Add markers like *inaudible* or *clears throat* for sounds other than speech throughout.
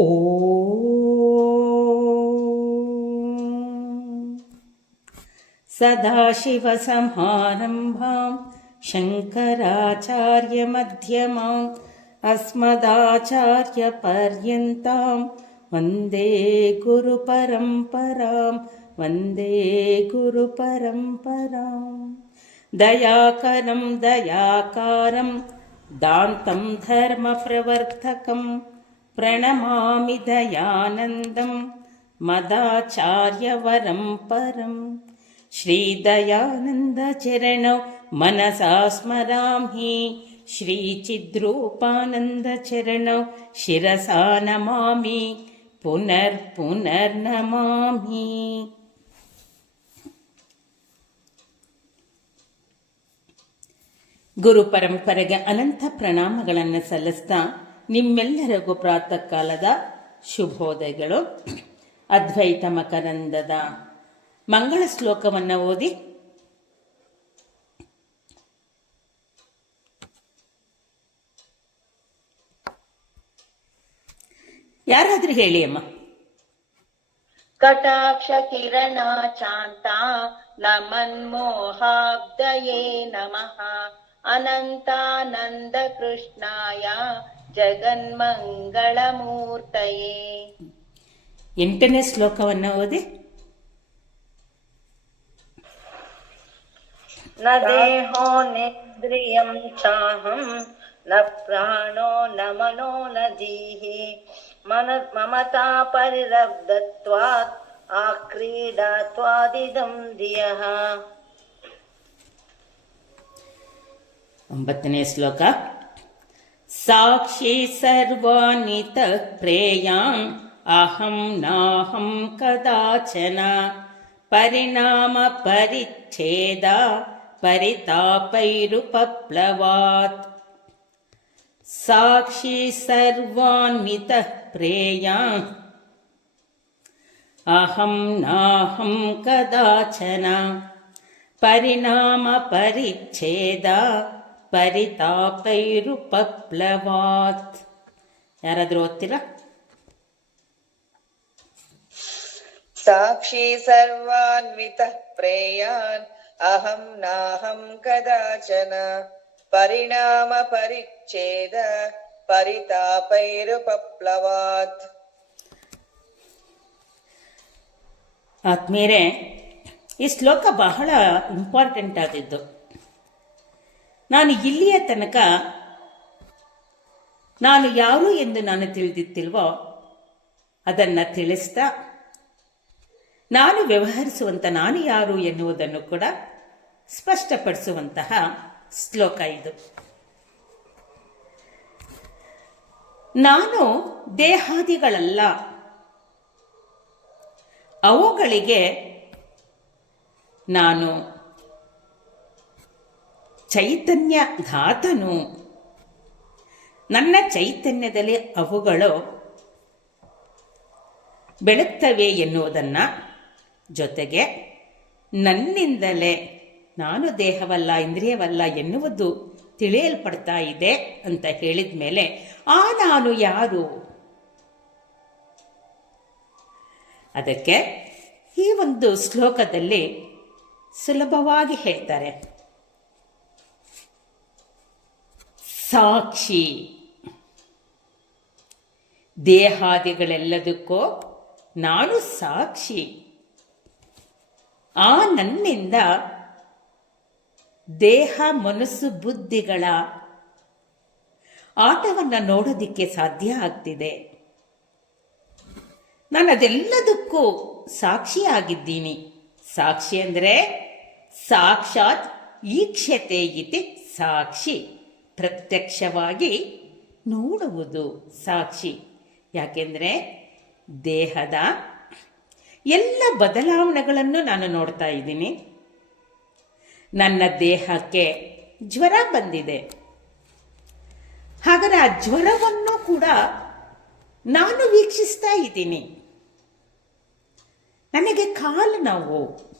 ॐ सदाशिवसमारम्भां शङ्कराचार्यमध्यमाम् अस्मदाचार्यपर्यन्तां वन्दे गुरुपरम्परां वन्दे गुरुपरम्पराम् दयाकरं दयाकारं दान्तं धर्मप्रवर्तकं प्रणमामि दयानन्दं मदाचार्यवरं परं श्रीदयानन्दचरणौ मनसा स्मरामि श्रीचिद्रूपानन्दचरणौ शिरसा नमामि पुनर्पुनर्नमामि ಗುರು ಪರಂಪರೆಗೆ ಅನಂತ ಪ್ರಣಾಮಗಳನ್ನು ಸಲ್ಲಿಸ್ತಾ ನಿಮ್ಮೆಲ್ಲರಿಗೂ ಪ್ರಾತಃ ಕಾಲದ ಶುಭೋದಯಗಳು. ಅದ್ವೈತ ಮಕರಂದದ ಮಂಗಳ ಶ್ಲೋಕವನ್ನು ಓದಿ. ಯಾರಾದ್ರೂ ಹೇಳಿ ಅಮ್ಮ. ಕಟಾಕ್ಷ ಕಿರಣ ಶಾಂತ ನಮನ್ಮೋಹಾಬ್ದಯೇ ನಮಃ. ಅನಂತಾನಂದ ಕೃಷ್ಣಾಯ ಜಗನ್ಮಂಗಳಮೂರ್ತಯೇ ಎಂಟನೇ ಶ್ಲೋಕವನ್ನು ಓದಿ ನ ದೇಹೋ ನೇಂದ್ರಿಯಂ ಚಾಹಂ ನ ಪ್ರಾಣೋ ನ ಮನೋ ನ ಜೀಹಿ ಮನ ಮಮತಾ ಪರಿರಬ್ಧತ್ವಾತ್ ಆ ಕ್ರೀಡಾ ತ್ವಾದಿದಂ ದಿಯಃ ಒಂಬತ್ತನೇ ಶ್ಲೋಕ ಸಾಕ್ಷಿ ಸರ್ವಾಣಿತ ಪ್ರೇಯಾಂ ಅಹಂ ನಾಹಂ ಕದಾಚನ ಪರಿಣಾಮ ಪರಿಚ್ಛೇದ ಪರಿತಾಪೈರುಪಪ್ಲವಾತ್ ಸಾಕ್ಷಿ ಸರ್ವಾನ್ವಿತ ಪ್ರೇಯಾಂ ಅಹಂ ನಾಹಂ ಕದಾಚನ ಪರಿಣಾಮ ಪರಿಚ್ಛೇದ ಪರಿತಾಪೈರುಪಪ್ಲವಾತ್. ಯಾರಾದರೂ ಓದ್ತೀರಾ? ಸಾಕ್ಷಿ ಸರ್ವಾನ್ವಿತ ಪ್ರೇಯಾನ್ ಅಹಂ ನಾಹಂ ಕದಾಚನ ಪರಿಣಾಮ ಪರಿಚ್ಛೇದ ಪರಿತಾಪೈರುಪಪ್ಲವಾತ್. ಆತ್ಮೀರೆ ಈ ಶ್ಲೋಕ ಬಹಳ ಇಂಪಾರ್ಟೆಂಟ್ ಆದಿದ್ದು. ನಾನು ಇಲ್ಲಿಯ ತನಕ ನಾನು ಯಾರು ಎಂದು ನಾನು ತಿಳಿದಿತ್ತಿಲ್ವೋ ಅದನ್ನು ತಿಳಿಸ್ತಾ, ನಾನು ವ್ಯವಹರಿಸುವಂತ ನಾನು ಯಾರು ಎನ್ನುವುದನ್ನು ಕೂಡ ಸ್ಪಷ್ಟಪಡಿಸುವಂತಹ ಶ್ಲೋಕ ಇದು. ನಾನು ದೇಹಾದಿಗಳಲ್ಲ, ಅವುಗಳಿಗೆ ನಾನು ಚೈತನ್ಯ ಧಾತನು ನನ್ನ ಚೈತನ್ಯದಲ್ಲಿ ಅವುಗಳು ಬೆಳುತ್ತವೆ ಎನ್ನುವುದನ್ನು ಜೊತೆಗೆ ನನ್ನಿಂದಲೇ ನಾನು ದೇಹವಲ್ಲ, ಇಂದ್ರಿಯವಲ್ಲ ಎನ್ನುವುದು ತಿಳಿಯಲ್ಪಡ್ತಾ ಇದೆ ಅಂತ ಹೇಳಿದ ಮೇಲೆ, ಆ ನಾನು ಯಾರು? ಅದಕ್ಕೆ ಈ ಒಂದು ಶ್ಲೋಕದಲ್ಲಿ ಸುಲಭವಾಗಿ ಹೇಳ್ತಾರೆ. ಸಾಕ್ಷಿ. ದೇಹಾದಿಗಳೆಲ್ಲದಕ್ಕೋ ನಾನು ಸಾಕ್ಷಿ. ಆ ನನ್ನಿಂದ ದೇಹ ಮನಸ್ಸು ಬುದ್ಧಿಗಳ ಆಟವನ್ನು ನೋಡೋದಿಕ್ಕೆ ಸಾಧ್ಯ ಆಗ್ತಿದೆ. ನಾನು ಅದೆಲ್ಲದಕ್ಕೂ ಸಾಕ್ಷಿಯಾಗಿದ್ದೀನಿ. ಸಾಕ್ಷಿ ಅಂದರೆ ಸಾಕ್ಷಾತ್ ಈಕ್ಷತೆ ಇತಿ ಸಾಕ್ಷಿ. ಪ್ರತ್ಯಕ್ಷವಾಗಿ ನೋಡುವುದು ಸಾಕ್ಷಿ. ಯಾಕೆಂದರೆ ದೇಹದ ಎಲ್ಲ ಬದಲಾವಣೆಗಳನ್ನು ನಾನು ನೋಡ್ತಾ ಇದ್ದೀನಿ. ನನ್ನ ದೇಹಕ್ಕೆ ಜ್ವರ ಬಂದಿದೆ. ಹಾಗಾದರೆ ಆ ಜ್ವರವನ್ನು ಕೂಡ ನಾನು ವೀಕ್ಷಿಸ್ತಾ ಇದ್ದೀನಿ. ನನಗೆ ಕಾಲು ನೋವು.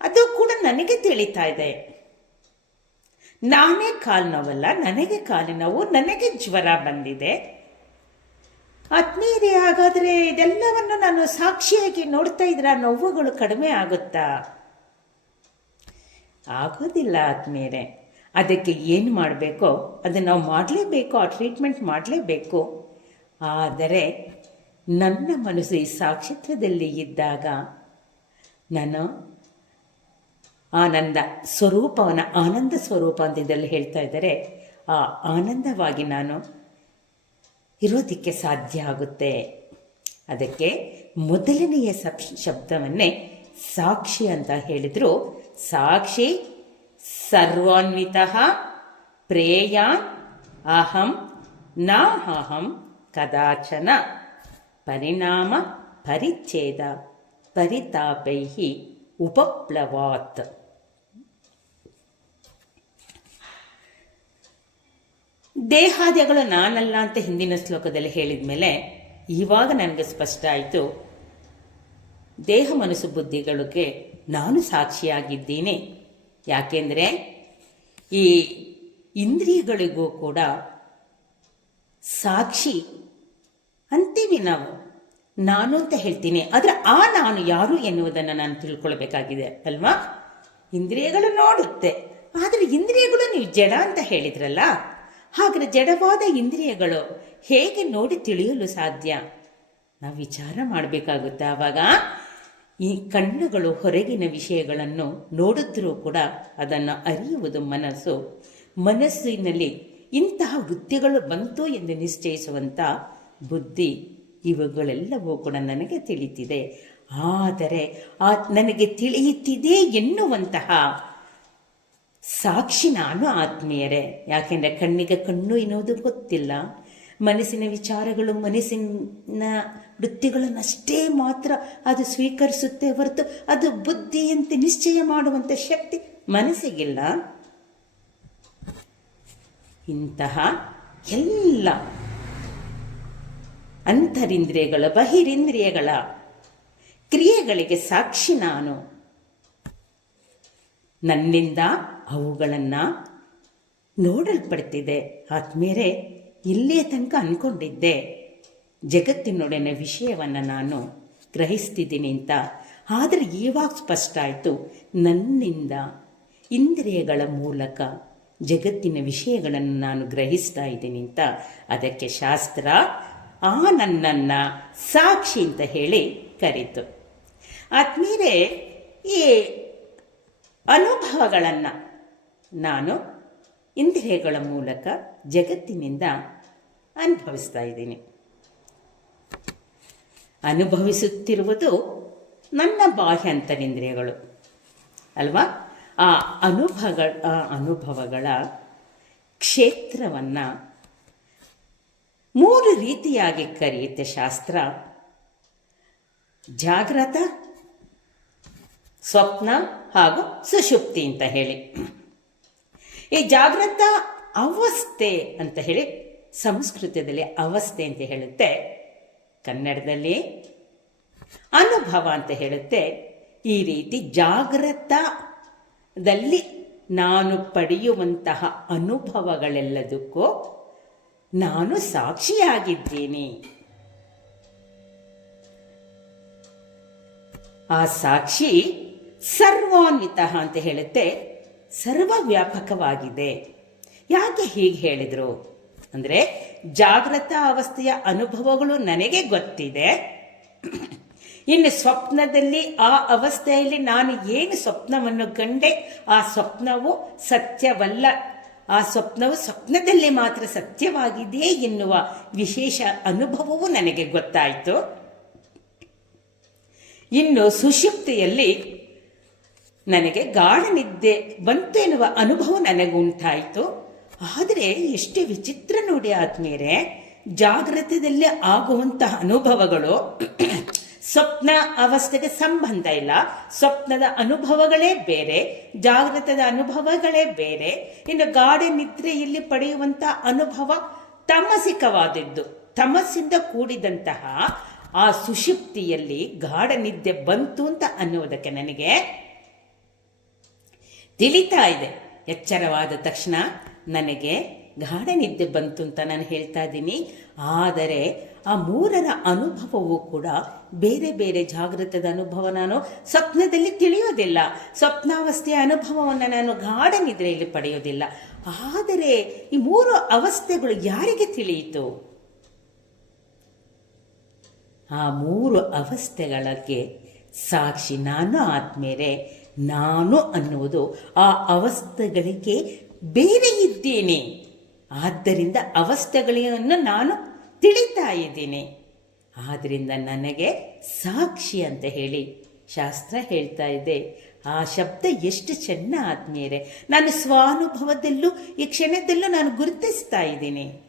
ಅದು ಕೂಡ ನನಗೆ ತಿಳಿತಾ ಇದೆ. ನಾನೇ ಕಾಲು ನೋವಲ್ಲ ನನಗೆ ಕಾಲು ನೋವು ನನಗೆ ಜ್ವರ ಬಂದಿದೆ. ಆತ್ಮೀಯರೇ, ಹಾಗಾದರೆ ಇದೆಲ್ಲವನ್ನು ನಾನು ಸಾಕ್ಷಿಯಾಗಿ ನೋಡ್ತಾ ಇದ್ರೆ ನೋವುಗಳು ಕಡಿಮೆ ಆಗುತ್ತಾ? ಆಗೋದಿಲ್ಲ ಆತ್ಮೀಯರೇ. ಅದಕ್ಕೆ ಏನು ಮಾಡಬೇಕೋ, ಅದನ್ನು ನಾವು ಮಾಡಲೇಬೇಕು, ಆ ಟ್ರೀಟ್ಮೆಂಟ್ ಮಾಡಲೇಬೇಕು. ಆದರೆ ನನ್ನ ಮನಸ್ಸು ಈ ಸಾಕ್ಷಿತ್ವದಲ್ಲಿ ಇದ್ದಾಗ, ನಾನು ಆನಂದ ಸ್ವರೂಪವನ ಆನಂದ ಸ್ವರೂಪ ಅಂತ ಇದರಲ್ಲಿ ಹೇಳ್ತಾ ಇದ್ದಾರೆ. ಆ ಆನಂದವಾಗಿ ನಾನು ಇರೋದಕ್ಕೆ ಸಾಧ್ಯ ಆಗುತ್ತೆ. ಅದಕ್ಕೆ ಮೊದಲನೆಯ ಸಬ್ ಶಬ್ದವನ್ನೇ ಸಾಕ್ಷಿ ಅಂತ ಹೇಳಿದ್ರು. ಸಾಕ್ಷಿ ಸರ್ವಾನ್ವಿತ ಪ್ರೇಯಾನ್ ಅಹಂ ನಾಹಂ ಕದಾಚನ ಪರಿಣಾಮ ಪರಿಚ್ಛೇದ ಪರಿತಾಪೈ ಉಪಪ್ಲವಾತ್. ದೇಹಾದ್ಯಗಳು ನಾನಲ್ಲ ಅಂತ ಹಿಂದಿನ ಶ್ಲೋಕದಲ್ಲಿ ಹೇಳಿದ ಮೇಲೆ ಇವಾಗ ನನಗೆ ಸ್ಪಷ್ಟ ಆಯಿತು, ದೇಹ ಮನಸ್ಸು ಬುದ್ಧಿಗಳಿಗೆ ನಾನು ಸಾಕ್ಷಿಯಾಗಿದ್ದೀನಿ. ಯಾಕೆಂದರೆ ಈ ಇಂದ್ರಿಯಗಳಿಗೂ ಕೂಡ ಸಾಕ್ಷಿ, ಅಂತೀವಿ ನಾವು. ನಾನು ಅಂತ ಹೇಳ್ತೀನಿ. ಆದರೆ ಆ ನಾನು ಯಾರು ಎನ್ನುವುದನ್ನು ನಾನು ತಿಳ್ಕೊಳ್ಬೇಕಾಗಿದೆ ಅಲ್ವಾ? ಇಂದ್ರಿಯಗಳು ನೋಡುತ್ತೆ. ಆದರೆ ಇಂದ್ರಿಯಗಳು ನೀವು ಜಡ ಅಂತ ಹೇಳಿದ್ರಲ್ಲ ಹಾಗಾದ್ರೆ ಜಡವಾದ ಇಂದ್ರಿಯಗಳು ಹೇಗೆ ನೋಡಿ ತಿಳಿಯಲು ಸಾಧ್ಯ? ನಾವು ವಿಚಾರ ಮಾಡಬೇಕಾಗುತ್ತೆ ಆವಾಗ. ಈ ಕಣ್ಣುಗಳು ಹೊರಗಿನ ವಿಷಯಗಳನ್ನು ನೋಡಿದ್ರೂ ಕೂಡ ಅದನ್ನು ಅರಿಯುವುದು ಮನಸ್ಸು. ಮನಸ್ಸಿನಲ್ಲಿ ಇಂತಹ ವೃತ್ತಿಗಳು ಬಂತು ಎಂದು ನಿಶ್ಚಯಿಸುವಂಥ ಬುದ್ಧಿ ಇವುಗಳೆಲ್ಲವೂ ಕೂಡ ನನಗೆ ತಿಳಿತಿದೆ. ಆದರೆ ಆ ನನಗೆ ತಿಳಿಯುತ್ತಿದೆ ಎನ್ನುವಂತಹ ಸಾಕ್ಷಿ ನಾನು ಆತ್ಮೀಯರೇ. ಯಾಕೆಂದರೆ ಕಣ್ಣಿಗೆ ಕಣ್ಣು ಎನ್ನುವುದು ಗೊತ್ತಿಲ್ಲ. ಮನಸ್ಸಿನ ವಿಚಾರಗಳು, ಮನಸ್ಸಿನ ವೃತ್ತಿಗಳನ್ನಷ್ಟೇ ಮಾತ್ರ ಅದು ಸ್ವೀಕರಿಸುತ್ತೆ ಹೊರತು ಅದು ಬುದ್ಧಿಯಂತೆ ನಿಶ್ಚಯ ಮಾಡುವಂಥ ಶಕ್ತಿ ಮನಸ್ಸಿಗಿಲ್ಲ. ಇಂತಹ ಎಲ್ಲ ಅಂತರಿಂದ್ರಿಯಗಳ, ಬಹಿರಿಂದ್ರಿಯಗಳ ಕ್ರಿಯೆಗಳಿಗೆ ಸಾಕ್ಷಿ ನಾನು. ನನ್ನಿಂದ ಅವುಗಳನ್ನು ನೋಡಲ್ಪಡ್ತಿದೆ. ಆದ್ಮೇಲೆ ಇಲ್ಲಿಯ ತನಕ ಅಂದ್ಕೊಂಡಿದ್ದೆ ಜಗತ್ತಿನೊಡನೆ ವಿಷಯವನ್ನು ನಾನು ಗ್ರಹಿಸ್ತಿದ್ದೀನಿ ಅಂತ. ಆದರೆ ಇವಾಗ ಸ್ಪಷ್ಟ ಆಯಿತು. ನನ್ನಿಂದ ಇಂದ್ರಿಯಗಳ ಮೂಲಕ ಜಗತ್ತಿನ ವಿಷಯಗಳನ್ನು ನಾನು ಗ್ರಹಿಸ್ತಾ ಇದ್ದೀನಿ ಅಂತ. ಅದಕ್ಕೆ ಶಾಸ್ತ್ರ ಆ ನನ್ನನ್ನು ಸಾಕ್ಷಿ ಅಂತ ಹೇಳಿ ಕರೀತು. ಆದ್ಮೇಲೆ ಈ ಅನುಭವಗಳನ್ನು ನಾನು ಇಂದ್ರಿಯಗಳ ಮೂಲಕ ಜಗತ್ತಿನಿಂದ ಅನುಭವಿಸ್ತಾ ಇದ್ದೀನಿ. ಅನುಭವಿಸುತ್ತಿರುವುದು ನನ್ನ ಬಾಹ್ಯ ಅಂತರಿಂದ್ರಿಯಗಳು, ಅಲ್ವಾ? ಆ ಅನುಭವಗಳ ಆ ಅನುಭವಗಳ ಕ್ಷೇತ್ರವನ್ನು ಮೂರು ರೀತಿಯಾಗಿ ಕರೆಯುತ್ತೆ ಶಾಸ್ತ್ರ. ಜಾಗ್ರತ, ಸ್ವಪ್ನ ಹಾಗೂ ಸುಷುಪ್ತಿ ಅಂತ ಹೇಳಿ. ಈ ಜಾಗೃತ ಅವಸ್ಥೆ ಅಂತ ಹೇಳಿ ಸಂಸ್ಕೃತದಲ್ಲಿ ಅವಸ್ಥೆ ಅಂತ ಹೇಳುತ್ತೆ. ಕನ್ನಡದಲ್ಲಿ ಅನುಭವ ಅಂತ ಹೇಳುತ್ತೆ. ಈ ರೀತಿ ಜಾಗೃತದಲ್ಲಿ ನಾನು ಪಡೆಯುವಂತಹ ಅನುಭವಗಳೆಲ್ಲದಕ್ಕೂ ನಾನು ಸಾಕ್ಷಿಯಾಗಿದ್ದೀನಿ. ಆ ಸಾಕ್ಷಿ ಸರ್ವಾನ್ವಿತ ಅಂತ ಹೇಳುತ್ತೆ. ಸರ್ವವ್ಯಾಪಕವಾಗಿದೆ. ಯಾಕೆ ಹೀಗೆ ಹೇಳಿದರು? ಅಂದರೆ ಜಾಗೃತ ಅವಸ್ಥೆಯ ಅನುಭವಗಳು ನನಗೆ ಗೊತ್ತಿದೆ. ಇನ್ನು ಸ್ವಪ್ನದಲ್ಲಿ ಆ ಅವಸ್ಥೆಯಲ್ಲಿ ನಾನು ಏನು ಸ್ವಪ್ನವನ್ನು ಕಂಡೆ? ಆ ಸ್ವಪ್ನವು ಸತ್ಯವಲ್ಲ. ಆ ಸ್ವಪ್ನವು ಸ್ವಪ್ನದಲ್ಲಿ ಮಾತ್ರ ಸತ್ಯವಾಗಿದೆ ಎನ್ನುವ ವಿಶೇಷ ಅನುಭವವು ನನಗೆ ಗೊತ್ತಾಯಿತು. ಇನ್ನು ಸುಷುಪ್ತಿಯಲ್ಲಿ ನನಗೆ ಗಾಢ ನಿದ್ದೆ ಬಂತು ಎನ್ನುವ ಅನುಭವ ನನಗುಂಟಾಯಿತು. ಆದರೆ ಎಷ್ಟೇ ವಿಚಿತ್ರ ನೋಡಿ ಆದ್ಮೇಲೆ ಜಾಗೃತದಲ್ಲಿ ಆಗುವಂತಹ ಅನುಭವಗಳು *clears throat* ಸ್ವಪ್ನ ಅವಸ್ಥೆಗೆ ಸಂಬಂಧ ಇಲ್ಲ. ಸ್ವಪ್ನದ ಅನುಭವಗಳೇ ಬೇರೆ ಜಾಗೃತದ ಅನುಭವಗಳೇ ಬೇರೆ. ಇನ್ನು ಗಾಢ ನಿದ್ರೆಯಲ್ಲಿ ಪಡೆಯುವಂಥ ಅನುಭವ ತಮಸಿಕವಾದದ್ದು. ತಮಸ್ಸಿಂದ ಕೂಡಿದಂತಹ ಆ ಸುಶಿಪ್ತಿಯಲ್ಲಿ ಗಾಢ ನಿದ್ದೆ ಬಂತು ಅಂತ ಅನ್ನುವುದಕ್ಕೆ ನನಗೆ ತಿಳಿತಾ ಇದೆ. ಎಚ್ಚರವಾದ ತಕ್ಷಣ ನನಗೆ ಗಾಢ ನಿದ್ದೆ ಬಂತು ಅಂತ ನಾನು ಹೇಳ್ತಾ ಇದ್ದೀನಿ. ಆದರೆ ಆ ಮೂರರ ಅನುಭವವು ಕೂಡ ಬೇರೆ ಬೇರೆ ಜಾಗೃತದ ಅನುಭವ ನಾನು ಸ್ವಪ್ನದಲ್ಲಿ ತಿಳಿಯೋದಿಲ್ಲ. ಸ್ವಪ್ನಾವಸ್ಥೆಯ ಅನುಭವವನ್ನು ನಾನು ಗಾಢ ನಿದ್ರೆಯಲ್ಲಿ ಪಡೆಯೋದಿಲ್ಲ. ಆದರೆ ಈ ಮೂರು ಅವಸ್ಥೆಗಳು ಯಾರಿಗೆ ತಿಳಿಯಿತು? ಆ ಮೂರು ಅವಸ್ಥೆಗಳಿಗೆ ಸಾಕ್ಷಿ ನಾನು ಆದ್ಮೇಲೆ ನಾನು ಅನ್ನುವುದು ಆ ಅವಸ್ಥೆಗಳಿಗೆ ಬೇರೆ ಇದ್ದೇನೆ. ಆದ್ದರಿಂದ ಅವಸ್ಥೆಗಳನ್ನು ನಾನು ತಿಳಿತಾ ಇದ್ದೀನಿ. ಆದ್ದರಿಂದ ನನಗೆ ಸಾಕ್ಷಿ ಅಂತ ಹೇಳಿ ಶಾಸ್ತ್ರ ಹೇಳ್ತಾ ಇದೆ. ಆ ಶಬ್ದ ಎಷ್ಟು ಚೆನ್ನ ಆದ್ಮೇಲೆ ನಾನು ಸ್ವಾನುಭವದಲ್ಲೂ ಈ ಕ್ಷಣದಲ್ಲೂ ನಾನು ಗುರುತಿಸ್ತಾ ಇದ್ದೀನಿ.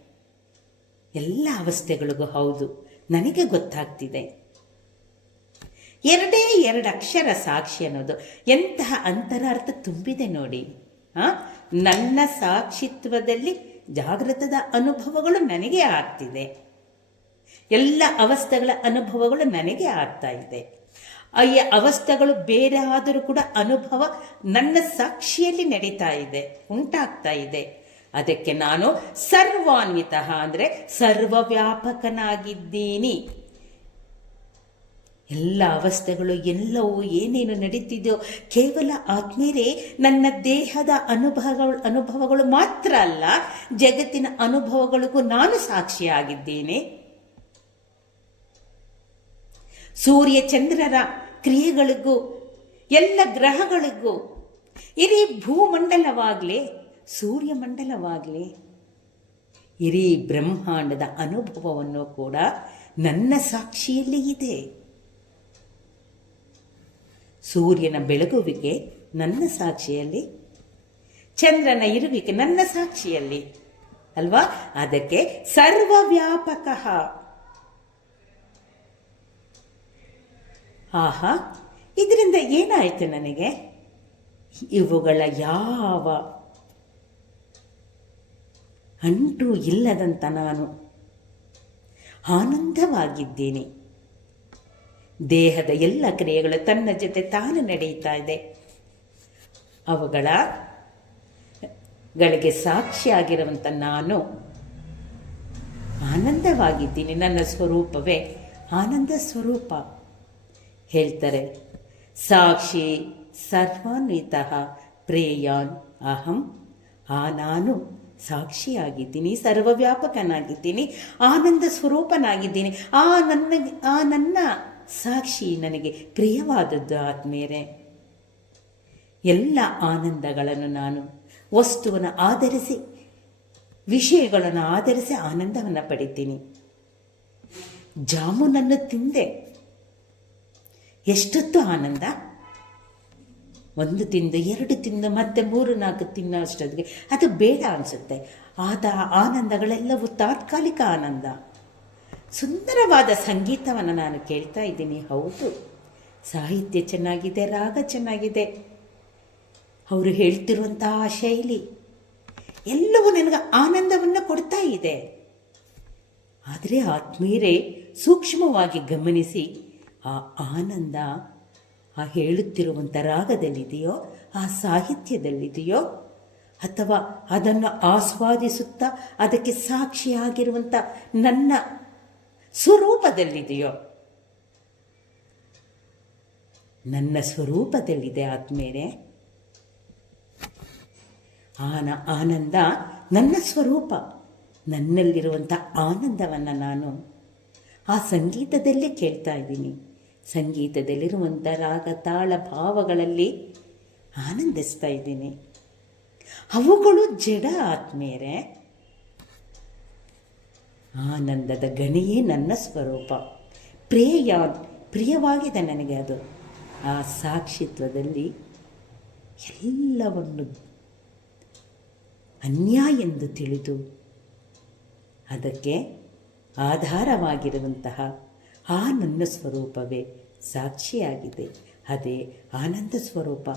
ಎಲ್ಲ ಅವಸ್ಥೆಗಳಿಗೂ ಹೌದು. ನನಗೆ ಗೊತ್ತಾಗ್ತಿದೆ. ಎರಡೇ ಎರಡು ಅಕ್ಷರ ಸಾಕ್ಷಿ ಅನ್ನೋದು. ಎಂತಹ ಅಂತರಾರ್ಥ ತುಂಬಿದೆ ನೋಡಿ. ಹಾಂ ನನ್ನ ಸಾಕ್ಷಿತ್ವದಲ್ಲಿ ಜಾಗೃತದ ಅನುಭವಗಳು ನನಗೆ ಆಗ್ತಿದೆ. ಎಲ್ಲ ಅವಸ್ಥೆಗಳ ಅನುಭವಗಳು ನನಗೆ ಆಗ್ತಾ ಇದೆ. ಈ ಅವಸ್ಥೆಗಳು ಬೇರೆ ಆದರೂ ಕೂಡ ಅನುಭವ ನನ್ನ ಸಾಕ್ಷಿಯಲ್ಲಿ ನಡೀತಾ ಇದೆ, ಉಂಟಾಗ್ತಾ ಇದೆ. ಅದಕ್ಕೆ ನಾನು ಸರ್ವಾನ್ವಿತ ಅಂದರೆ ಸರ್ವವ್ಯಾಪಕನಾಗಿದ್ದೀನಿ. ಎಲ್ಲ ಅವಸ್ಥೆಗಳು ಎಲ್ಲವೂ ಏನೇನು ನಡೀತಿದೆಯೋ ಕೇವಲ ಆತ್ಮೀಯರೇ ನನ್ನ ದೇಹದ ಅನುಭವಗಳು ಅನುಭವಗಳು ಮಾತ್ರ ಅಲ್ಲ, ಜಗತ್ತಿನ ಅನುಭವಗಳಿಗೂ ನಾನು ಸಾಕ್ಷಿಯಾಗಿದ್ದೇನೆ. ಸೂರ್ಯ ಚಂದ್ರರ ಕ್ರಿಯೆಗಳಿಗೂ, ಎಲ್ಲ ಗ್ರಹಗಳಿಗೂ, ಇಡೀ ಭೂಮಂಡಲವಾಗಲಿ ಸೂರ್ಯಮಂಡಲವಾಗಲಿ ಇಡೀ ಬ್ರಹ್ಮಾಂಡದ ಅನುಭವವನ್ನು ಕೂಡ ನನ್ನ ಸಾಕ್ಷಿಯಲ್ಲಿ ಇದೆ. ಸೂರ್ಯನ ಬೆಳಗುವಿಕೆ ನನ್ನ ಸಾಕ್ಷಿಯಲ್ಲಿ, ಚಂದ್ರನ ಇರುವಿಕೆ ನನ್ನ ಸಾಕ್ಷಿಯಲ್ಲಿ, ಅಲ್ವಾ? ಅದಕ್ಕೆ ಸರ್ವವ್ಯಾಪಕ. ಆಹಾ, ಇದರಿಂದ ಏನಾಯಿತು ನನಗೆ? ಇವುಗಳ ಯಾವ? ಅಂಟು ಇಲ್ಲದಂತ ನಾನು ಆನಂದವಾಗಿದ್ದೇನೆ. ದೇಹದ ಎಲ್ಲ ಕ್ರಿಯೆಗಳು ತನ್ನ ಜೊತೆ ತಾನು ನಡೆಯುತ್ತಾ ಇದೆ. ಅವುಗಳ ಗಳಿಗೆ ಸಾಕ್ಷಿಯಾಗಿರುವಂಥ ನಾನು ಆನಂದವಾಗಿದ್ದೀನಿ. ನನ್ನ ಸ್ವರೂಪವೇ ಆನಂದ ಸ್ವರೂಪ. ಹೇಳ್ತಾರೆ, ಸಾಕ್ಷಿ ಸರ್ವಾನ್ವಿತ ಪ್ರೇಯಾನ್ ಅಹಂ. ಆ ನಾನು ಸಾಕ್ಷಿಯಾಗಿದ್ದೀನಿ, ಸರ್ವವ್ಯಾಪಕನಾಗಿದ್ದೀನಿ, ಆನಂದ ಸ್ವರೂಪನಾಗಿದ್ದೀನಿ. ಆ ನನ್ನ ಆ ನನ್ನ ಸಾಕ್ಷಿ ನನಗೆ ಪ್ರಿಯವಾದದ್ದು ಆದ್ಮೇಲೆ ಎಲ್ಲ ಆನಂದಗಳನ್ನು ನಾನು ವಸ್ತುವನ್ನು ಆಧರಿಸಿ, ವಿಷಯಗಳನ್ನು ಆಧರಿಸಿ ಆನಂದವನ್ನು ಪಡಿತೀನಿ. ಜಾಮೂನನ್ನು ತಿಂದೆ. ಎಷ್ಟೊತ್ತು ಆನಂದ? ಒಂದು ತಿಂದು, ಎರಡು ತಿಂದು, ಮತ್ತೆ ಮೂರು, ನಾಲ್ಕು ತಿನ್ನೋ ಅಷ್ಟೊತ್ತಿಗೆ. ಅದು ಬೇಡ ಅನಿಸುತ್ತೆ. ಆದ ಆನಂದಗಳೆಲ್ಲವೂ ತಾತ್ಕಾಲಿಕ ಆನಂದ. ಸುಂದರವಾದ ಸಂಗೀತವನ್ನು ನಾನು ಕೇಳ್ತಾ ಇದ್ದೀನಿ. ಹೌದು, ಸಾಹಿತ್ಯ ಚೆನ್ನಾಗಿದೆ, ರಾಗ ಚೆನ್ನಾಗಿದೆ. ಅವರು ಹೇಳ್ತಿರುವಂತಹ ಶೈಲಿ ಎಲ್ಲವೂ ನನಗೆ ಆನಂದವನ್ನು ಕೊಡ್ತಾ ಇದೆ. ಆದರೆ ಆತ್ಮೀಯರೇ, ಸೂಕ್ಷ್ಮವಾಗಿ ಗಮನಿಸಿ ಆ ಆನಂದ, ಆ ಹೇಳುತ್ತಿರುವಂಥ ರಾಗದಲ್ಲಿದೆಯೋ, ಆ ಸಾಹಿತ್ಯದಲ್ಲಿದೆಯೋ, ಅಥವಾ ಅದನ್ನು ಆಸ್ವಾದಿಸುತ್ತಾ ಅದಕ್ಕೆ ಸಾಕ್ಷಿಯಾಗಿರುವಂಥ ನನ್ನ ಸ್ವರೂಪದಲ್ಲಿದೆಯೋ? ನನ್ನ ಸ್ವರೂಪದಲ್ಲಿದೆ ಆದ್ಮೇಲೆ ಆನ ಆನಂದ ನನ್ನ ಸ್ವರೂಪ. ನನ್ನಲ್ಲಿರುವಂಥ ಆನಂದವನ್ನು ನಾನು ಆ ಸಂಗೀತದಲ್ಲೇ ಕೇಳ್ತಾ ಇದ್ದೀನಿ. ಸಂಗೀತದಲ್ಲಿರುವಂಥ ರಾಗ, ತಾಳ, ಭಾವಗಳಲ್ಲಿ ಆನಂದಿಸ್ತಾ ಇದ್ದೀನಿ. ಅವುಗಳು ಜಡ ಆತ್ಮೇರೆ ಆನಂದದ ಗಣಿಯೇ ನನ್ನ ಸ್ವರೂಪ. ಪ್ರೇಯ, ಪ್ರಿಯವಾಗಿದೆ ನನಗೆ ಅದು. ಆ ಸಾಕ್ಷಿತ್ವದಲ್ಲಿ ಎಲ್ಲವನ್ನು ಅನ್ಯಾಯ ಎಂದು ತಿಳಿದು ಅದಕ್ಕೆ ಆಧಾರವಾಗಿರುವಂತಹ ಆ ನನ್ನ ಸ್ವರೂಪವೇ ಸಾಕ್ಷಿಯಾಗಿದೆ. ಅದೇ ಆನಂದ ಸ್ವರೂಪ.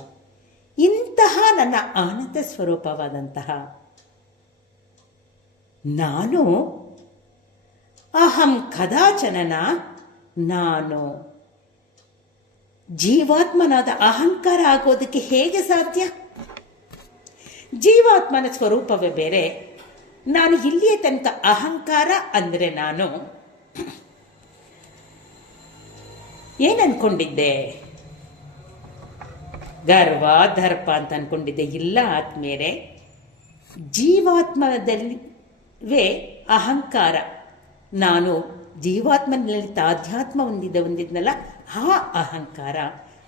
ಇಂತಹ ನನ್ನ ಆನಂದ ಸ್ವರೂಪವಾದಂತಹ ನಾನು ಅಹಂ ಕದಾಚನನ ನಾನು ಜೀವಾತ್ಮನಾದ ಅಹಂಕಾರ ಆಗೋದಕ್ಕೆ ಹೇಗೆ ಸಾಧ್ಯ ಜೀವಾತ್ಮನ ಸ್ವರೂಪವೇ ಬೇರೆ ನಾನು ಇಲ್ಲಿಯೇ ತನಕ ಅಹಂಕಾರ ಅಂದರೆ ನಾನು ಏನನ್ಕೊಂಡಿದ್ದೆ ಗರ್ವ ದರ್ಪ ಅಂತ ಅಂದ್ಕೊಂಡಿದ್ದೆ ಇಲ್ಲ ಆದ್ಮೇಲೆ ಜೀವಾತ್ಮದಲ್ಲಿವೇ ಅಹಂಕಾರ ನಾನು ಜೀವಾತ್ಮನಲ್ಲಿ ತಾಧ್ಯಾತ್ಮ ಹೊಂದಿದ್ದ ಹೊಂದಿದ್ನಲ್ಲ ಆ ಅಹಂಕಾರ.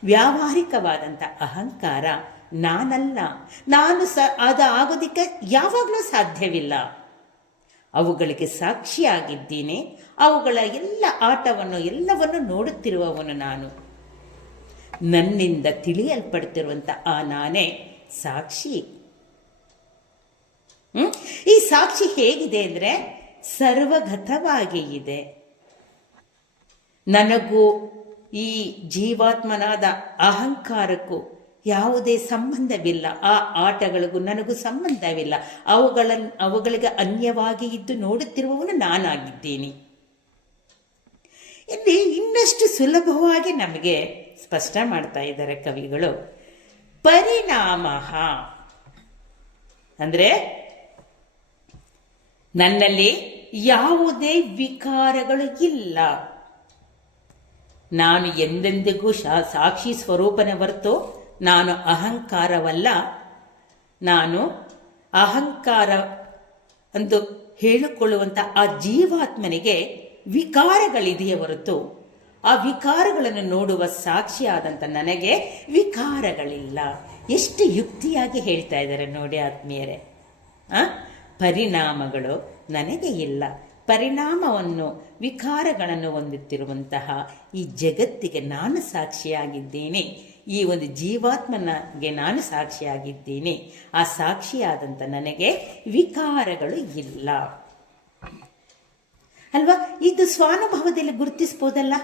ವ್ಯಾವಹಾರಿಕವಾದಂಥ ಅಹಂಕಾರ ನಾನಲ್ಲ. ನಾನು ಸ, ಅದ ಆಗೋದಕ್ಕೆ ಯಾವಾಗಲೂ ಸಾಧ್ಯವಿಲ್ಲ. ಅವುಗಳಿಗೆ ಸಾಕ್ಷಿಯಾಗಿದ್ದೀನಿ. ಅವುಗಳ ಎಲ್ಲ ಆಟವನ್ನು, ಎಲ್ಲವನ್ನು ನೋಡುತ್ತಿರುವವನು ನಾನು. ನನ್ನಿಂದ ತಿಳಿಯಲ್ಪಡ್ತಿರುವಂಥ ಆ ನಾನೇ ಸಾಕ್ಷಿ? ಈ ಸಾಕ್ಷಿ ಹೇಗಿದೆ ಅಂದರೆ ಸರ್ವಗತವಾಗಿ ಇದೆ ನನಗೂ ಈ ಜೀವಾತ್ಮನಾದ ಅಹಂಕಾರಕ್ಕೂ ಯಾವುದೇ ಸಂಬಂಧವಿಲ್ಲ. ಆ ಆಟಗಳಿಗೂ ನನಗೂ ಸಂಬಂಧವಿಲ್ಲ. ಅವುಗಳ ಅವುಗಳಿಗೆ ಅನ್ಯವಾಗಿ ಇದ್ದು ನೋಡುತ್ತಿರುವವನು ನಾನಾಗಿದ್ದೀನಿ. ಇಲ್ಲಿ ಇನ್ನಷ್ಟು ಸುಲಭವಾಗಿ ನಮಗೆ ಸ್ಪಷ್ಟ ಮಾಡ್ತಾ ಇದ್ದಾರೆ ಕವಿಗಳು. ಪರಿಣಾಮ. ಅಂದರೆ ನನ್ನಲ್ಲಿ ಯಾವುದೇ ವಿಕಾರಗಳು ಇಲ್ಲ. ನಾನು ಎಂದೆಂದಿಗೂ ಸಾಕ್ಷಿ ಸ್ವರೂಪನ ಹೊರತು ನಾನು ಅಹಂಕಾರವಲ್ಲ. ನಾನು ಅಹಂಕಾರ ಎಂದು ಹೇಳಿಕೊಳ್ಳುವಂಥ ಆ ಜೀವಾತ್ಮನಿಗೆ ವಿಕಾರಗಳಿದೆಯೇ ಹೊರತು ಆ ವಿಕಾರಗಳನ್ನು ನೋಡುವ ಸಾಕ್ಷಿಯಾದಂಥ ನನಗೆ ವಿಕಾರಗಳಿಲ್ಲ. ಎಷ್ಟು ಯುಕ್ತಿಯಾಗಿ ಹೇಳ್ತಾ ಇದ್ದಾರೆ ನೋಡಿ ಆತ್ಮೀಯರೇ? ಪರಿಣಾಮಗಳು ನನಗೆ ಇಲ್ಲ. ಪರಿಣಾಮವನ್ನು, ವಿಕಾರಗಳನ್ನು ಹೊಂದುತ್ತಿರುವಂತಹ ಈ ಜಗತ್ತಿಗೆ ನಾನು ಸಾಕ್ಷಿಯಾಗಿದ್ದೇನೆ. ಈ ಒಂದು ಜೀವಾತ್ಮನಿಗೆ ನಾನು ಸಾಕ್ಷಿಯಾಗಿದ್ದೇನೆ. ಆ ಸಾಕ್ಷಿಯಾದಂಥ ನನಗೆ ವಿಕಾರಗಳು ಇಲ್ಲ. ಅಲ್ವಾ? ಇದು ಸ್ವಾನುಭವದಲ್ಲಿ ಗುರುತಿಸ್ಬೋದಲ್ಲ?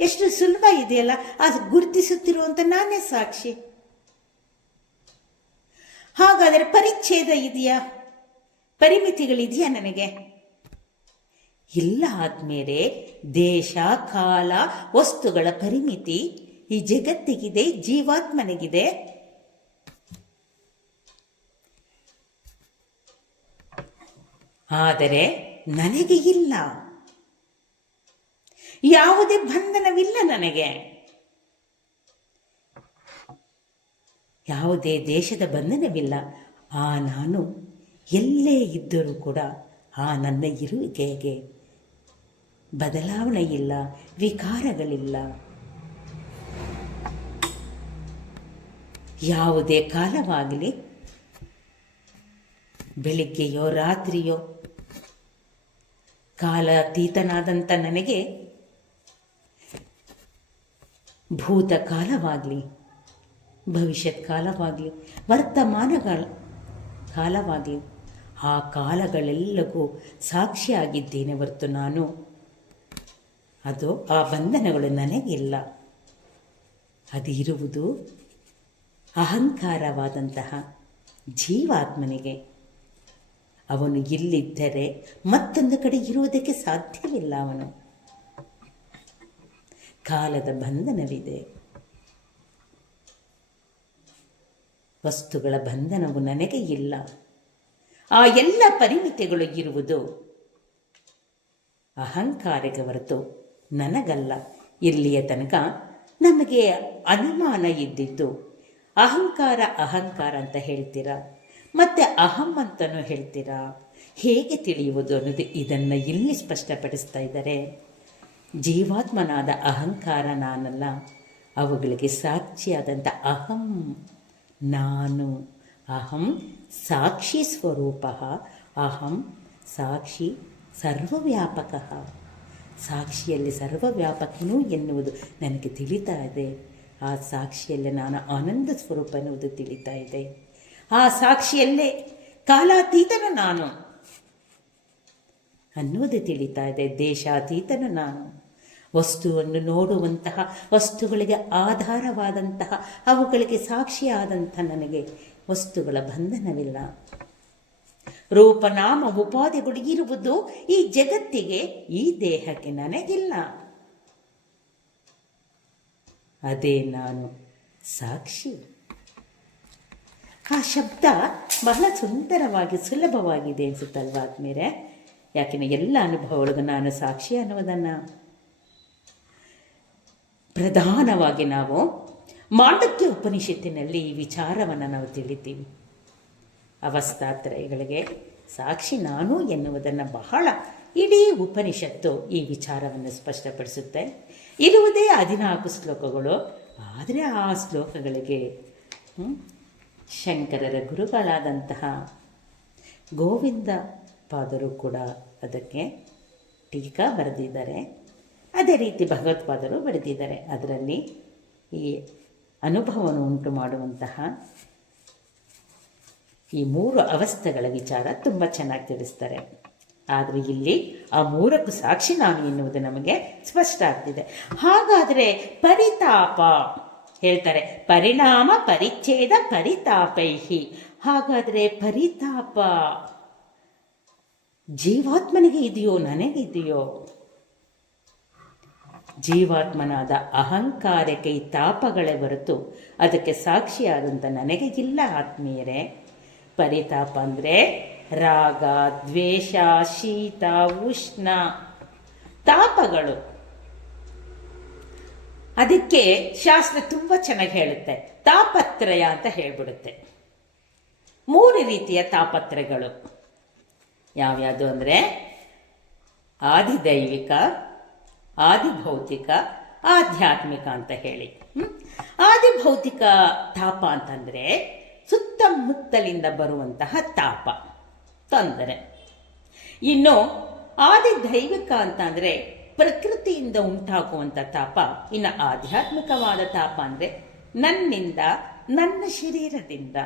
ಎಷ್ಟು ಸುಲಭ ಇದೆಯಲ್ಲ? ಆ ಗುರುತಿಸುತ್ತಿರುವಂತ ನಾನೇ ಸಾಕ್ಷಿ. ಹಾಗಾದರೆ ಪರಿಚ್ಛೇದ ಇದೆಯಾ? ಪರಿಮಿತಿಗಳಿದೆಯಾ ನನಗೆ? ಇಲ್ಲ ಆದ್ಮೇಲೆ ದೇಶ, ಕಾಲ, ವಸ್ತುಗಳ ಪರಿಮಿತಿ ಈ ಜಗತ್ತಿಗಿದೆ, ಜೀವಾತ್ಮನಿಗಿದೆ. ಆದರೆ ನನಗೆ ಇಲ್ಲ. ಯಾವುದೇ ಬಂಧನವಿಲ್ಲ ನನಗೆ. ಯಾವುದೇ ದೇಶದ ಬಂಧನವಿಲ್ಲ. ಆ ನಾನು ಎಲ್ಲೇ ಇದ್ದರೂ ಕೂಡ, ಆ ನನ್ನ ಇರುವಿಕೆಗೆ ಬದಲಾವಣೆ ಇಲ್ಲ ವಿಕಾರಗಳಿಲ್ಲ. ಯಾವುದೇ ಕಾಲವಾಗಲಿ, ಬೆಳಿಗ್ಗೆಯೋ ರಾತ್ರಿಯೋ ಕಾಲಾತೀತನಾದಂಥ ನನಗೆ ಭೂತಕಾಲವಾಗಲಿ ಭವಿಷ್ಯತ್ ಕಾಲವಾಗಲಿ ವರ್ತಮಾನಗಳ ಕಾಲವಾಗಲಿ ಆ ಕಾಲಗಳೆಲ್ಲಗೂ ಸಾಕ್ಷಿಯಾಗಿದ್ದೇನೆ ಹೊರತು ನಾನು. ಅದು ಆ ಬಂಧನಗಳು ನನಗಿಲ್ಲ. ಅದು ಇರುವುದು ಅಹಂಕಾರವಾದಂತಹ ಜೀವಾತ್ಮನಿಗೆ. ಅವನು ಇಲ್ಲಿದ್ದರೆ ಮತ್ತೊಂದು ಕಡೆ ಇರುವುದಕ್ಕೆ ಸಾಧ್ಯವಿಲ್ಲ ಅವನು. ಕಾಲದ ಬಂಧನವಿದೆ. ವಸ್ತುಗಳ ಬಂಧನವು ನನಗೆ ಇಲ್ಲ. ಆ ಎಲ್ಲ ಪರಿಮಿತಿಗಳು ಇರುವುದು. ಅಹಂಕಾರಕ್ಕೆ ಹೊರತು ನನಗಲ್ಲ. ಇಲ್ಲಿಯ ತನಕ ನಮಗೆ ಅನುಮಾನ ಇದ್ದಿದ್ದು, ಅಹಂಕಾರ ಅಹಂಕಾರ ಅಂತ ಹೇಳ್ತೀರಾ? ಮತ್ತೆ ಅಹಂ ಅಂತಲೂ ಹೇಳ್ತೀರಾ? ಹೇಗೆ ತಿಳಿಯುವುದು ಅನ್ನೋದು ಇದನ್ನು ಇಲ್ಲಿ ಸ್ಪಷ್ಟಪಡಿಸ್ತಾ ಇದ್ದಾರೆ. ಜೀವಾತ್ಮನಾದ ಅಹಂಕಾರ ನಾನಲ್ಲ. ಅವುಗಳಿಗೆ ಸಾಕ್ಷಿಯಾದಂಥ ಅಹಂ ನಾನು. ಅಹಂ ಸಾಕ್ಷಿ ಸ್ವರೂಪ ಅಹಂ ಸಾಕ್ಷಿ ಸರ್ವವ್ಯಾಪಕ. ಸಾಕ್ಷಿಯಲ್ಲಿ ಸರ್ವವ್ಯಾಪಕನು ಎನ್ನುವುದು ನನಗೆ ತಿಳಿತಾ ಇದೆ. ಆ ಸಾಕ್ಷಿಯಲ್ಲಿ ನಾನು ಆನಂದ ಸ್ವರೂಪ ಎನ್ನುವುದು ತಿಳಿತಾ ಇದೆ. ಆ ಸಾಕ್ಷಿಯಲ್ಲೇ ಕಾಲಾತೀತನ ನಾನು ಅನ್ನುವುದು ತಿಳಿತಾ ಇದೆ. ದೇಶಾತೀತನ ನಾನು. ವಸ್ತುವನ್ನು ನೋಡುವಂತಹ ವಸ್ತುಗಳಿಗೆ ಆಧಾರವಾದಂತಹ ಅವುಗಳಿಗೆ ಸಾಕ್ಷಿಯಾದಂಥ ನನಗೆ ವಸ್ತುಗಳ ಬಂಧನವಿಲ್ಲ. ರೂಪನಾಮ ಉಪಾಧಿಗಳು ಇರುವುದು ಈ ಜಗತ್ತಿಗೆ, ಈ ದೇಹಕ್ಕೆ ನನಗಿಲ್ಲ. ಅದೇ ನಾನು ಸಾಕ್ಷಿ. ಆ ಶಬ್ದ ಬಹಳ ಸುಂದರವಾಗಿ ಸುಲಭವಾಗಿದೆ ಅನ್ಸುತ್ತಲ್ವಾ ಆದ್ಮೇಲೆ ಯಾಕೆಂದ್ರೆ ಎಲ್ಲ ಅನುಭವಗಳಿಗೂ ನಾನು ಸಾಕ್ಷಿ ಅನ್ನೋದನ್ನು ಪ್ರಧಾನವಾಗಿ ನಾವು ಮಾಂಡಕ್ಯ ಉಪನಿಷತ್ತಿನಲ್ಲಿ ಈ ವಿಚಾರವನ್ನು ನಾವು ತಿಳಿತೀವಿ. ಅವಸ್ಥಾತ್ರಯಗಳಿಗೆ ಸಾಕ್ಷಿ ನಾನು ಎನ್ನುವುದನ್ನು ಬಹಳ ಇಡೀ ಉಪನಿಷತ್ತು ಈ ವಿಚಾರವನ್ನು ಸ್ಪಷ್ಟಪಡಿಸುತ್ತೆ. ಇರುವುದೇ ಹದಿನಾಲ್ಕು ಶ್ಲೋಕಗಳು, ಆದರೆ ಆ ಶ್ಲೋಕಗಳಿಗೆ ಶಂಕರರ ಗುರುಗಳಾದಂತಹ ಗೋವಿಂದ ಪಾದರು ಕೂಡ ಅದಕ್ಕೆ ಟೀಕಾ ಬರೆದಿದ್ದಾರೆ. ಅದೇ ರೀತಿ ಭಗವತ್ಪಾದರು ಬರೆದಿದ್ದಾರೆ. ಅದರಲ್ಲಿ ಈ ಅನುಭವವನ್ನು ಉಂಟು ಮಾಡುವಂತಹ ಈ ಮೂರು ಅವಸ್ಥೆಗಳ ವಿಚಾರ ತುಂಬ ಚೆನ್ನಾಗಿ ತಿಳಿಸ್ತಾರೆ. ಆದರೆ ಇಲ್ಲಿ ಆ ಮೂರಕ್ಕೂ ಸಾಕ್ಷಿ ನಾನು ಎನ್ನುವುದು ನಮಗೆ ಸ್ಪಷ್ಟ ಆಗ್ತಿದೆ. ಹಾಗಾದರೆ ಪರಿತಾಪ ಹೇಳ್ತಾರೆ. ಪರಿಣಾಮ ಪರಿಚ್ಛೇದ ಪರಿತಾಪೈಹಿ. ಹಾಗಾದರೆ ಪರಿತಾಪ ಜೀವಾತ್ಮನಿಗೆ ಇದೆಯೋ ನನಗಿದೆಯೋ ಜೀವಾತ್ಮನಾದ ಅಹಂಕಾರಕ್ಕೆ ಈ ತಾಪಗಳೇ ಹೊರತು ಅದಕ್ಕೆ ಸಾಕ್ಷಿಯಾದಂಥ ನನಗೆ ಇಲ್ಲ ಆತ್ಮೀಯರೇ. ಪರಿತಾಪ ಅಂದರೆ ರಾಗ, ದ್ವೇಷ, ಶೀತ, ಉಷ್ಣ, ತಾಪಗಳು. ಅದಕ್ಕೆ ಶಾಸ್ತ್ರ ತುಂಬ ಚೆನ್ನಾಗಿ ಹೇಳುತ್ತೆ. ತಾಪತ್ರಯ ಅಂತ ಹೇಳ್ಬಿಡುತ್ತೆ. ಮೂರು ರೀತಿಯ ತಾಪತ್ರಗಳು ಯಾವ್ಯಾವುದು ಅಂದರೆ ಆದಿದೈವಿಕ ಆದಿಭೌತಿಕ, ಆಧ್ಯಾತ್ಮಿಕ ಅಂತ ಹೇಳಿ? ಆದಿಭೌತಿಕ ತಾಪ ಅಂತಂದ್ರೆ ಸುತ್ತಮುತ್ತಲಿಂದ ಬರುವಂತಹ ತಾಪ, ತೊಂದರೆ ಇನ್ನು ಆದಿದೈವಿಕ ಅಂತಂದ್ರೆ ಪ್ರಕೃತಿಯಿಂದ ಉಂಟಾಗುವಂಥ ತಾಪ, ಇನ್ನು ಆಧ್ಯಾತ್ಮಿಕವಾದ ತಾಪ ಅಂದ್ರೆ ನನ್ನಿಂದ, ನನ್ನ ಶರೀರದಿಂದ,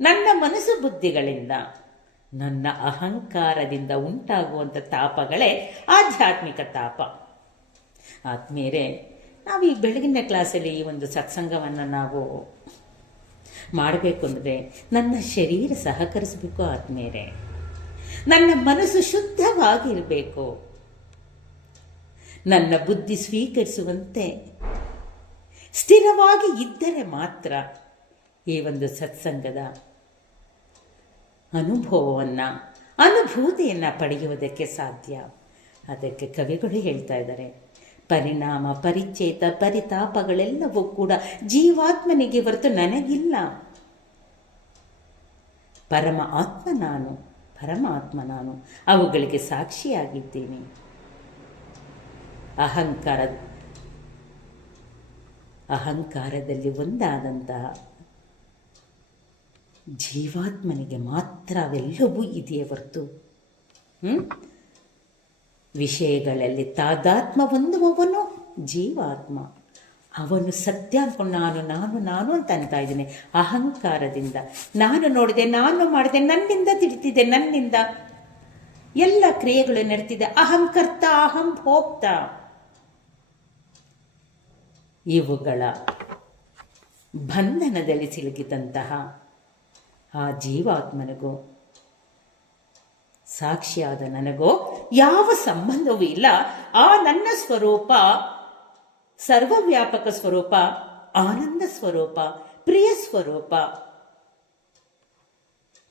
ನನ್ನ ಮನಸ್ಸು ಬುದ್ಧಿಗಳಿಂದ ನನ್ನ ಅಹಂಕಾರದಿಂದ ಉಂಟಾಗುವಂಥ ತಾಪಗಳೇ ಆಧ್ಯಾತ್ಮಿಕ ತಾಪ. ಆದ್ಮೇಲೆ ನಾವು ಈ ಬೆಳಗಿನ ಕ್ಲಾಸಲ್ಲಿ ಈ ಒಂದು ಸತ್ಸಂಗವನ್ನು ನಾವು ಮಾಡಬೇಕು ಅಂದರೆ ನನ್ನ ಶರೀರ ಸಹಕರಿಸಬೇಕು ಆದ್ಮೇಲೆ ನನ್ನ ಮನಸ್ಸು ಶುದ್ಧವಾಗಿರಬೇಕು. ನನ್ನ ಬುದ್ಧಿ ಸ್ವೀಕರಿಸುವಂತೆ ಸ್ಥಿರವಾಗಿ ಇದ್ದರೆ ಮಾತ್ರ ಈ ಒಂದು ಸತ್ಸಂಗದ ಅನುಭವವನ್ನು, ಅನುಭೂತಿಯನ್ನು ಪಡೆಯುವುದಕ್ಕೆ ಸಾಧ್ಯ. ಅದಕ್ಕೆ ಕವಿಗಳು ಹೇಳ್ತಾ ಇದ್ದಾರೆ, ಪರಿಣಾಮ ಪರಿಚೇತ ಪರಿತಾಪಗಳೆಲ್ಲವೂ ಕೂಡ ಜೀವಾತ್ಮನಿಗೆ ಹೊರತು ನನಗಿಲ್ಲ. ಪರಮ ಆತ್ಮ ನಾನು, ಪರಮಾತ್ಮ ನಾನು, ಅವುಗಳಿಗೆ ಸಾಕ್ಷಿಯಾಗಿದ್ದೇನೆ. ಅಹಂಕಾರ, ಅಹಂಕಾರದಲ್ಲಿ ಒಂದಾದಂತಹ ಜೀವಾತ್ಮನಿಗೆ ಮಾತ್ರ ಅವೆಲ್ಲವೂ ಇದೆಯೇ ಹೊರತು? ವಿಷಯಗಳಲ್ಲಿ ತಾದಾತ್ಮ ಹೊಂದುವವನು ಜೀವಾತ್ಮ. ಅವನು ಸತ್ಯ ಅನ್ಕೊಂಡು ನಾನು ನಾನು ನಾನು ಅಂತ ಅಂತ ಇದ್ದೀನಿ. ಅಹಂಕಾರದಿಂದ. ನಾನು ನೋಡಿದೆ, ನಾನು ಮಾಡಿದೆ, ನನ್ನಿಂದ ತಿಳಿತಿದೆ ನನ್ನಿಂದ. ಎಲ್ಲ ಕ್ರಿಯೆಗಳು ನಡೆತಿದೆ. ಅಹಂಕರ್ತ ಅಹಂ ಭೋಕ್ತ ಇವುಗಳ ಬಂಧನದಲ್ಲಿ ಸಿಲುಕಿದಂತಹ ಆ ಜೀವಾತ್ಮನಿಗೂ ಸಾಕ್ಷಿಯಾದ ನನಗೋ ಯಾವ ಸಂಬಂಧವೂ ಇಲ್ಲ. ಆ ನನ್ನ ಸ್ವರೂಪ ಸರ್ವವ್ಯಾಪಕ ಸ್ವರೂಪ, ಆನಂದ ಸ್ವರೂಪ, ಪ್ರಿಯ ಸ್ವರೂಪ.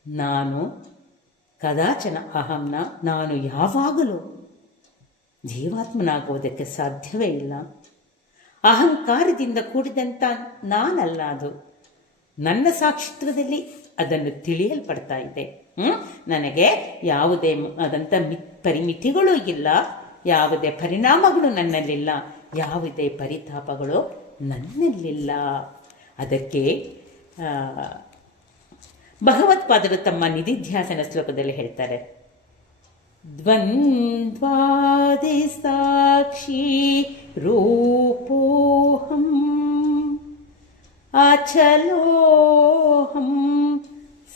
ನಾನು ಕದಾಚನ ಅಹಂನ, ನಾನು ಯಾವಾಗಲೂ ಜೀವಾತ್ಮನಾಗುವುದಕ್ಕೆ ಸಾಧ್ಯವೇ ಇಲ್ಲ. ಅಹಂಕಾರದಿಂದ ಕೂಡಿದಂಥ ನಾನಲ್ಲ ಅದು. ನನ್ನ ಸಾಕ್ಷಿತ್ವದಲ್ಲಿ ಅದನ್ನು ತಿಳಿಯಲ್ಪಡ್ತಾ ಇದೆ? ನನಗೆ ಯಾವುದೇ ಆದಂಥ ಮಿ ಪರಿಮಿತಿಗಳು ಇಲ್ಲ. ಯಾವುದೇ ಪರಿಣಾಮಗಳು ನನ್ನಲ್ಲಿಲ್ಲ. ಯಾವುದೇ ಪರಿತಾಪಗಳು ನನ್ನಲ್ಲಿಲ್ಲ. ಅದಕ್ಕೆ ಭಗವತ್ಪಾದರು ತಮ್ಮ ನಿಧಿಧ್ಯಾಸನ ಶ್ಲೋಕದಲ್ಲಿ ಹೇಳ್ತಾರೆ. ದ್ವಂದ್ವಾದಿ ಸಾಕ್ಷಿ ರೂಪೋಹಂ ಅಚಲೋಹಂ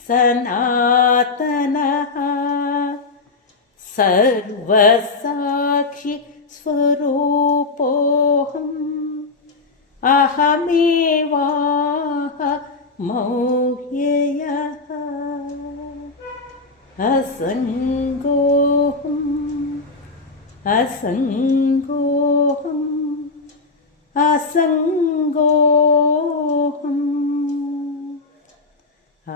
सनातनः सर्वसाक्षि स्वरूपोऽहम् अहमेवाह मौह्ययः असङ्गोऽहम् असङ्गोऽहम् असङ्गोऽहम्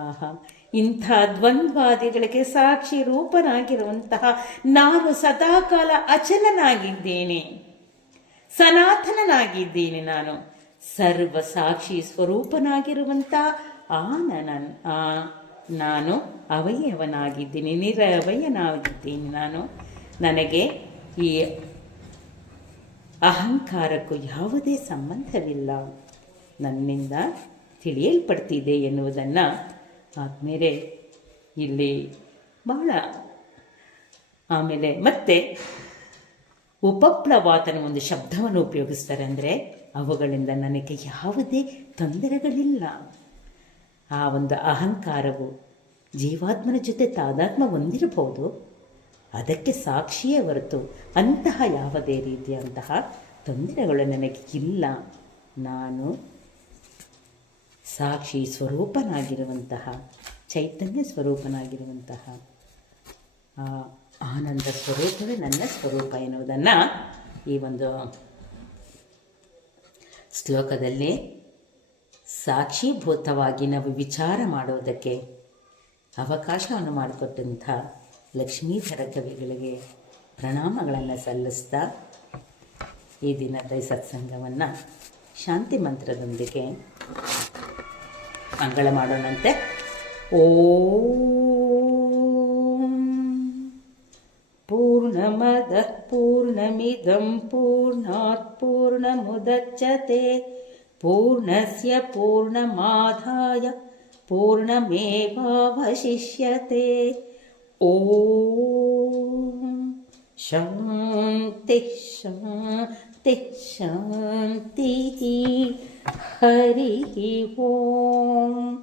अहम् ಇಂಥ ದ್ವಂದ್ವಾದಿಗಳಿಗೆ ಸಾಕ್ಷಿ ರೂಪನಾಗಿರುವಂತಹ ನಾನು ಸದಾಕಾಲ ಅಚಲನಾಗಿದ್ದೇನೆ. ಸನಾತನನಾಗಿದ್ದೇನೆ ನಾನು. ಸರ್ವ ಸಾಕ್ಷಿ ಸ್ವರೂಪನಾಗಿರುವಂಥ ಆ ನನ್ನ ಆ ನಾನು ಅವಯವನಾಗಿದ್ದೀನಿ, ನಿರವಯನಾಗಿದ್ದೀನಿ ನಾನು. ನನಗೆ ಈ ಅಹಂಕಾರಕ್ಕೂ ಯಾವುದೇ ಸಂಬಂಧವಿಲ್ಲ. ನನ್ನಿಂದ ತಿಳಿಯಲ್ಪಡ್ತಿದೆ ಎನ್ನುವುದನ್ನು ಆದಮೇಲೆ ಇಲ್ಲಿ ಬಹಳ ಆಮೇಲೆ ಮತ್ತೆ ಉಪಪ್ಲವಾತನ ಒಂದು ಶಬ್ದವನ್ನು ಉಪಯೋಗಿಸ್ತಾರೆ ಅಂದರೆ ಅವುಗಳಿಂದ ನನಗೆ ಯಾವುದೇ ತೊಂದರೆಗಳಿಲ್ಲ. ಆ ಒಂದು ಅಹಂಕಾರವು ಜೀವಾತ್ಮನ ಜೊತೆ ತಾದಾತ್ಮ ಹೊಂದಿರಬಹುದು. ಅದಕ್ಕೆ ಸಾಕ್ಷಿಯೇ ಹೊರತು ಅಂತಹ ಯಾವುದೇ ರೀತಿಯಂತಹ ತೊಂದರೆಗಳು ನನಗೆ ಇಲ್ಲ. ನಾನು ಸಾಕ್ಷಿ ಸ್ವರೂಪನಾಗಿರುವಂತಹ, ಚೈತನ್ಯ ಸ್ವರೂಪನಾಗಿರುವಂತಹ ಆನಂದ ಸ್ವರೂಪವೇ ನನ್ನ ಸ್ವರೂಪ ಎನ್ನುವುದನ್ನು ಈ ಒಂದು ಶ್ಲೋಕದಲ್ಲಿ ಸಾಕ್ಷೀಭೂತವಾಗಿ ನಾವು ವಿಚಾರ ಮಾಡುವುದಕ್ಕೆ ಅವಕಾಶವನ್ನು ಮಾಡಿಕೊಟ್ಟಂಥ ಲಕ್ಷ್ಮೀಧರ ಕವಿಗಳಿಗೆ ಪ್ರಣಾಮಗಳನ್ನು ಸಲ್ಲಿಸ್ತಾ ಈ ದಿನದ ಸತ್ಸಂಗವನ್ನು ಶಾಂತಿ ಮಂತ್ರದೊಂದಿಗೆ ಮಂಗಳ ಮಾಡೋಣಂತೆ ಓಂ पूर्णमदः पूर्णमिदं पूर्णात् पूर्णमुदच्यते पूर्णस्य पूर्णमाधाय पूर्णमेवावशिष्यते ॐ शान्तिः शान्तिः शान्तिः हरिः ॐ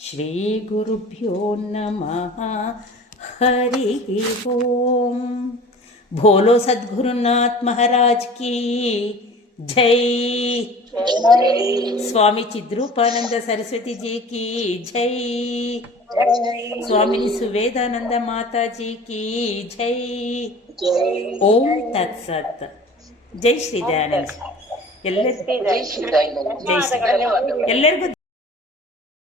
श्रीगुरुभ्यो नमः। हरिः ॐ भोलो सद्गुरुनाथ महाराज की जय। स्वामी चिद्रूपानंद सरस्वती जी की जय। स्वामी सुवेदानंद माता जी की जय। ओम तत्सत। जय श्री दयानंद ಎಲ್ಲರಿಗೂ